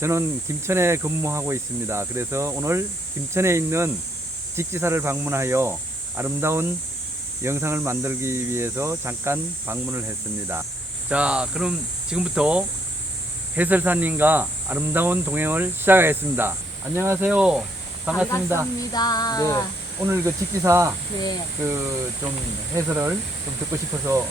저는 김천에 근무하고 있습니다. 그래서 오늘 김천에 있는 직지사를 방문하여 아름다운 영상을 만들기 위해서 잠깐 방문을 했습니다. 자, 그럼 지금부터 해설사님과 아름다운 동행을 시작하겠습니다. 안녕하세요. 반갑습니다. 반갑습니다. 네, 오늘 그 직지사 네. 좀 해설을 좀 듣고 싶어서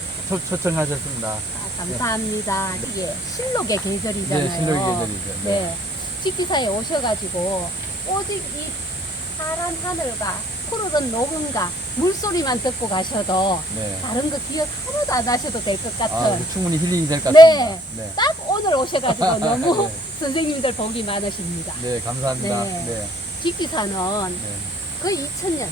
초청하셨습니다. 감사합니다. 이게 신록의 계절이잖아요. 네, 신록의 계절이죠. 네. 직지사에 오셔가지고 오직 이 파란 하늘과 푸르른 녹음과 물소리만 듣고 가셔도 네. 다른 거 기억 하나도 안 하셔도 될 것 같은. 충분히 힐링이 될 것 같습니다. 네. 딱 오늘 오셔가지고 너무 네. 선생님들 복이 많으십니다. 네, 감사합니다. 네. 네. 직지사는 네. 거의 2000년,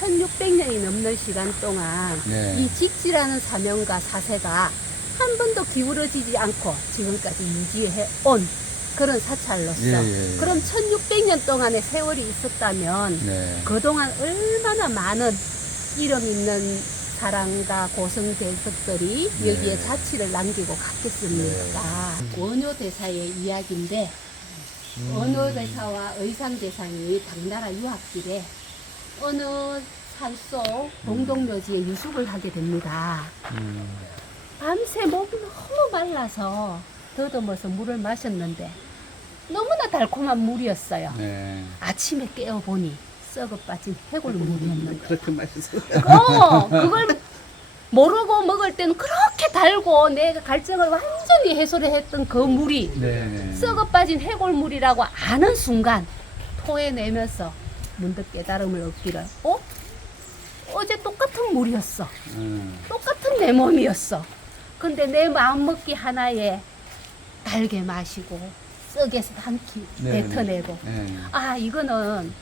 1600년이 넘는 시간 동안 네. 이 직지라는 사명과 사세가 한 번도 기울어지지 않고 지금까지 유지해 온 그런 사찰로서 예. 그럼 1600년 동안의 세월이 있었다면 네. 그동안 얼마나 많은 이름 있는 사람과 고성대석들이 네. 여기에 자취를 남기고 갔겠습니까? 원효대사의 이야기인데 원효대사와 의상대상이 당나라 유학길에 어느 산속 동동묘지에 유숙을 하게 됩니다. 밤새 목이 너무 말라서 더듬어서 물을 마셨는데 너무나 달콤한 물이었어요. 네. 아침에 깨어보니 썩어 빠진 해골물이었는데 그렇게 맛있어요. 그걸 모르고 먹을 때는 그렇게 달고 내가 갈증을 완전히 해소를 했던 그 물이 네. 썩어 빠진 해골물이라고 아는 순간 토해내면서 문득 깨달음을 얻기를 어제 똑같은 물이었어. 똑같은 내 몸이었어. 근데 내 마음먹기 하나에 달게 마시고 썩에서 한 끼 네, 뱉어내고 네. 이거는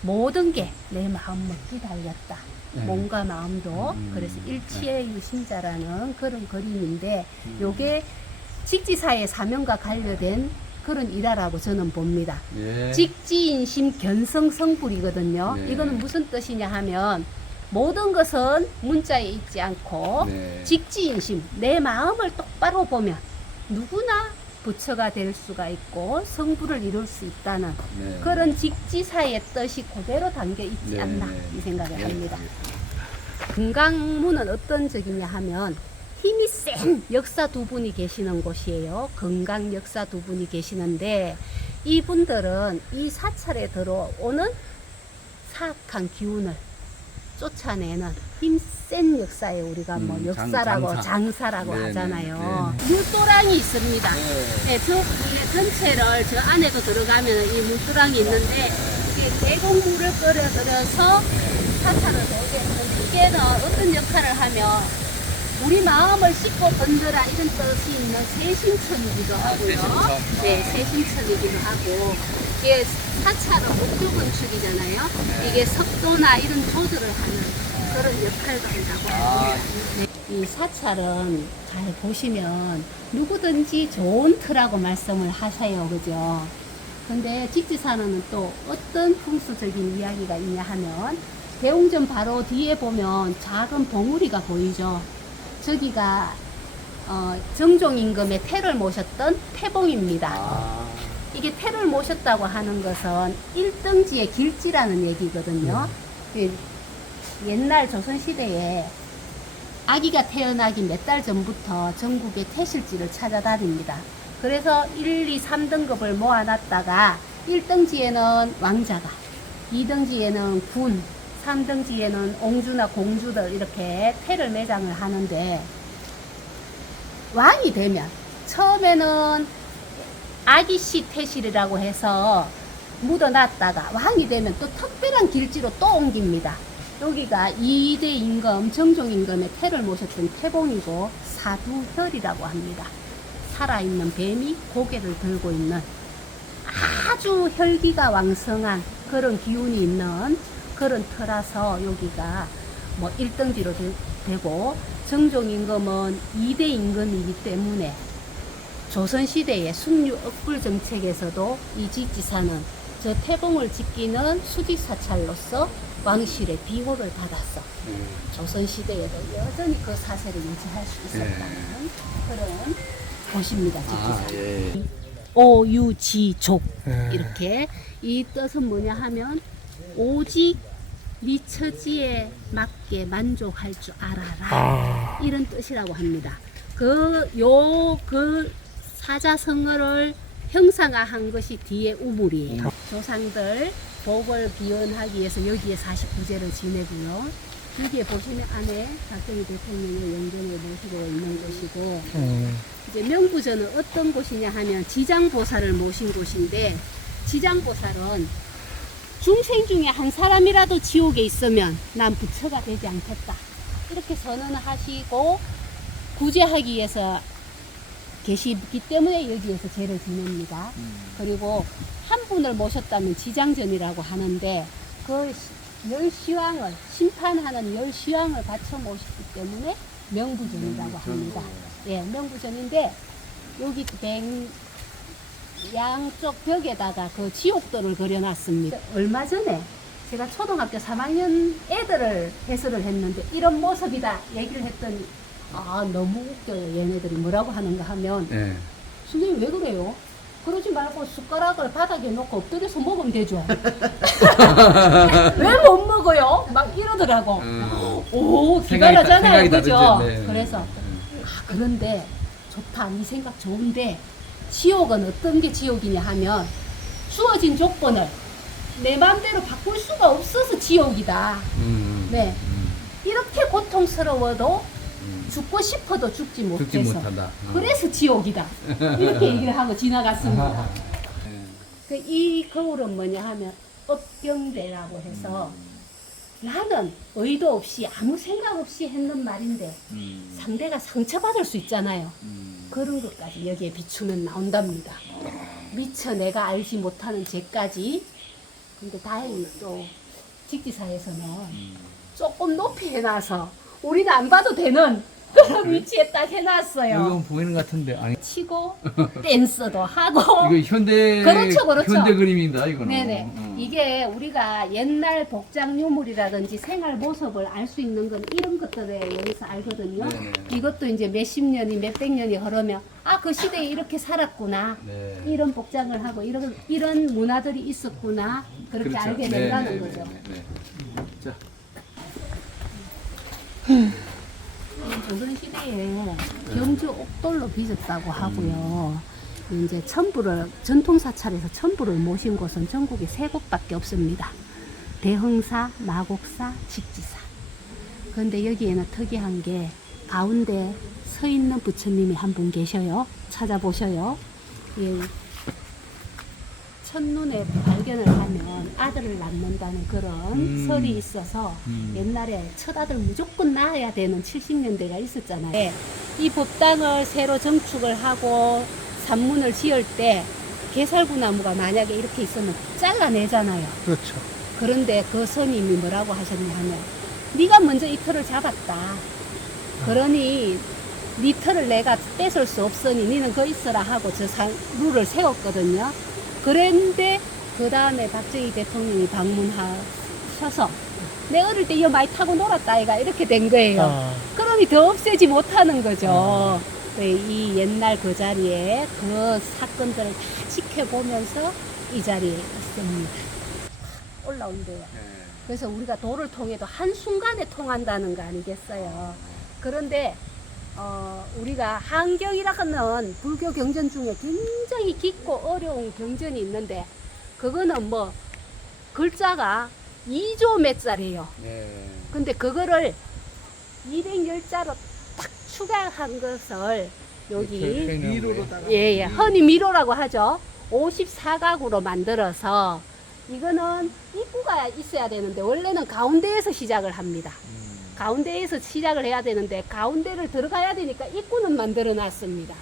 모든 게 내 마음먹기 달렸다. 네. 몸과 마음도 그래서 일치의 유심자라는 그런 그림인데 요게 직지사의 사명과 관련된 그런 일화라고 저는 봅니다. 예. 직지인심 견성성불이거든요. 네. 이거는 무슨 뜻이냐 하면 모든 것은 문자에 있지 않고 네. 직지인심, 내 마음을 똑바로 보면 누구나 부처가 될 수가 있고 성불을 이룰 수 있다는 네. 그런 직지사의 뜻이 그대로 담겨 있지 네. 않나 이 생각을 네. 합니다. 금강문은 어떤 적이냐 하면 힘이 센 역사 두 분이 계시는 곳이에요. 건강 역사 두 분이 계시는데 이분들은 이 사찰에 들어오는 사악한 기운을 쫓아내는 힘센 역사에 우리가 뭐 역사라고 장사라고 네, 하잖아요. 물도랑이 있습니다. 네, 저 분의 전체를 저 안에도 들어가면 이 물도랑이 있는데 이게 계곡물을 끌어들여서 사찰을 오게 했는데 이게는 어떤 역할을 하면 우리 마음을 씻고 건드라 이런 뜻이 있는 세심천이기도 하고요. 네, 세심천이기도 하고 이게 사찰은 목조 건축이잖아요. 이게 석도나 이런 조절을 하는 그런 역할도 한다고 합니다. 네, 이 사찰은 잘 보시면 누구든지 좋은 터라고 말씀을 하세요. 그죠? 근데 직지사는 또 어떤 풍수적인 이야기가 있냐 하면 대웅전 바로 뒤에 보면 작은 봉우리가 보이죠. 저기가 정종 임금의 태를 모셨던 태봉입니다. 이게 태를 모셨다고 하는 것은 일등지의 길지라는 얘기거든요. 옛날 조선시대에 아기가 태어나기 몇 달 전부터 전국의 태실지를 찾아다닙니다. 그래서 1, 2, 3등급을 모아놨다가 1등지에는 왕자가, 2등지에는 군, 3등지에는 옹주나 공주들 이렇게 태를 매장을 하는데 왕이 되면 처음에는 아기씨 태실이라고 해서 묻어놨다가 왕이 되면 또 특별한 길지로 또 옮깁니다. 여기가 2대 임금, 정종 임금의 태를 모셨던 태봉이고 사두혈이라고 합니다. 살아있는 뱀이 고개를 들고 있는 아주 혈기가 왕성한 그런 기운이 있는 그런 터라서 여기가 뭐 1등지로 되고 정종 임금은 2대 임금이기 때문에 조선시대의 숙류 억불 정책에서도 이 직지사는 저 태봉을 지키는 수직사찰로서 왕실의 비호를 받았어. 조선시대에도 여전히 그 사세를 유지할 수 있었다는 그런 곳입니다. 직지사. 오유지족 이렇게 이 뜻은 뭐냐 하면 오직 네 처지에 맞게 만족할 줄 알아라 이런 뜻이라고 합니다. 그 사자성어를 형상화한 것이 뒤에 우물이에요. 조상들 복을 기원하기 위해서 여기에 49제를 지내고요. 여기에 보시면 안에 박정희 대통령의 영전을 모시고 있는 곳이고 이제 명부전은 어떤 곳이냐 하면 지장보살을 모신 곳인데 지장보살은 중생 중에 한 사람이라도 지옥에 있으면 난 부처가 되지 않겠다 이렇게 선언을 하시고 구제하기 위해서 계시기 때문에 여기에서 제를 지냅니다. 그리고 한 분을 모셨다면 지장전이라고 하는데 그 열시황을 심판하는 열시황을 갖춰 모셨기 때문에 명부전이라고 합니다. 예, 명부전인데 여기 양쪽 벽에다가 그 지옥도를 그려놨습니다. 얼마 전에 제가 초등학교 3학년 애들을 해설을 했는데 이런 모습이다 얘기를 했더니 아 너무 웃겨요. 얘네들이 뭐라고 하는가 하면 네. 선생님 왜 그래요? 그러지 말고 숟가락을 바닥에 놓고 엎드려서 먹으면 되죠. 왜 못 먹어요? 막 이러더라고. 오 기발하잖아요. 그죠? 네. 그래서 그런데 좋다. 네 생각 좋은데 지옥은 어떤 게 지옥이냐 하면 주어진 조건을 내 마음대로 바꿀 수가 없어서 지옥이다. 네. 이렇게 고통스러워도 죽고 싶어도 죽지 못해서 못한다. 그래서 지옥이다. 이렇게 얘기를 하고 지나갔습니다. 그 이 거울은 뭐냐 하면 업병대라고 해서 나는 의도 없이 아무 생각 없이 했는 말인데 상대가 상처받을 수 있잖아요. 그런 것까지 여기에 비추면 나온답니다. 미처 내가 알지 못하는 죄까지. 근데 다행히 또 직지사에서는 조금 높이 해놔서 우리는 안 봐도 되는 그런 위치에 딱 해놨어요. 이건 보이는 것 같은데 아니 치고 댄스도 하고. 이거 현대 그렇죠, 그렇죠. 현대 그림입니다 이거는. 네네. 이게 우리가 옛날 복장 유물이라든지 생활 모습을 알 수 있는 건 이런 것들에 의해서 알거든요. 네네. 이것도 이제 몇십 년이 몇백 년이 흐르면 아 그 시대에 이렇게 살았구나. 네. 이런 복장을 하고 이런 문화들이 있었구나. 그렇게 그렇죠. 알게 네, 된다는 네, 거죠. 네, 네. 자. 조선시대에 경주 옥돌로 빚었다고 하고요. 이제 천부를 전통사찰에서 천부를 모신 곳은 전국에 3곳밖에 없습니다. 대흥사, 마곡사, 직지사. 그런데 여기에는 특이한 게 가운데 서 있는 부처님이 한 분 계셔요. 찾아보셔요. 예. 첫눈에 발견을 하면 아들을 낳는다는 그런 설이 있어서 옛날에 첫 아들 무조건 낳아야 되는 70년대가 있었잖아요. 네. 이 법당을 새로 정축을 하고 산문을 지을 때 개살구 나무가 만약에 이렇게 있으면 잘라내잖아요. 그렇죠. 그런데 그 스님이 뭐라고 하셨냐 하면 네가 먼저 이 틀을 잡았다. 그러니 네 틀을 내가 뺏을 수 없으니 니는 거 있어라 하고 저 룰을 세웠거든요. 그런데 그 다음에 박정희 대통령이 방문하셔서 내 어릴 때 이거 많이 타고 놀았다 아이가 이렇게 된 거예요. 그러니 더 없애지 못하는 거죠. 이 옛날 그 자리에 그 사건들을 다 지켜보면서 이 자리에 있습니다. 올라온대요. 그래서 우리가 도를 통해도 한순간에 통한다는 거 아니겠어요. 그런데 우리가 한경이라는 불교 경전 중에 굉장히 깊고 어려운 경전이 있는데 그거는 뭐 글자가 2조 몇 자리예요. 근데 그거를 210자로 딱 추가한 것을 여기 미로로다가 예, 흔히 미로라고 하죠. 54각으로 만들어서 이거는 입구가 있어야 되는데 원래는 가운데에서 시작을 합니다. 가운데에서 시작을 해야 되는데 가운데를 들어가야 되니까 입구는 만들어 놨습니다.